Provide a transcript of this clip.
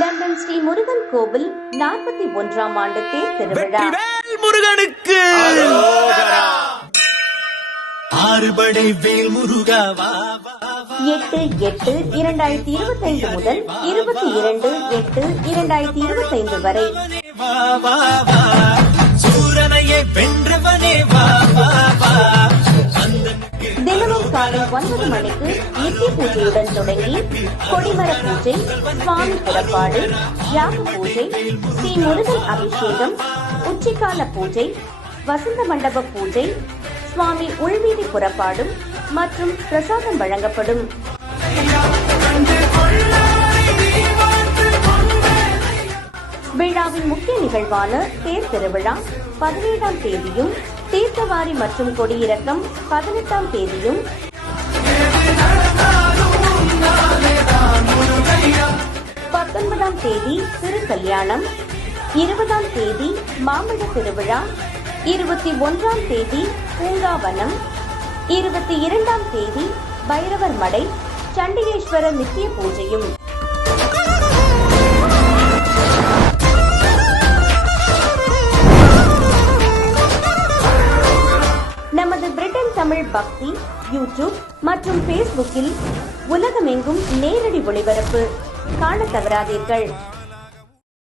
London Sri Murugan கோவில் 41ஆம் ஆண்டு தேர் திருவிழா. முருகனுக்கு ஆறுபடை வேல் முருகா 8/8/2025 முதல் 22/8/2025 வரை. சூரனையை வென்றவனே வா வா வா. தினமும் காலை 9 மணிக்கு நித்திய பூஜையுடன் தொடங்கி கொடிமர பூஜை, சுவாமி புறப்பாடு, யாக பூஜை, ஸ்ரீ முருகன் அபிஷேகம், உச்சிக்கால பூஜை, வசந்த மண்டப பூஜை, சுவாமி உள்வீதி புறப்பாடும் மற்றும் பிரசாதம் வழங்கப்படும். விழாவின் முக்கிய நிகழ்வான தேர் திருவிழா 17ஆம் தேதியும், தீர்த்தவாரி மற்றும் கொடியிறக்கம் 18ஆம் தேதியும், 19ஆம் தேதி திருக்கல்யாணம், 20ஆம் தேதி மாம்பழ திருவிழா, 21ஆம் தேதி பூங்காவனம், 22ஆம் தேதி பைரவர் மடை, சண்டிகேஸ்வரர் நித்திய பூஜையும். நமது பிரிட்டன் தமிழ் பக்தி யூடியூப் மற்றும் பேஸ்புக்கில் உலகமெங்கும் நேரடி ஒளிபரப்பு காண தவறாதீர்கள்.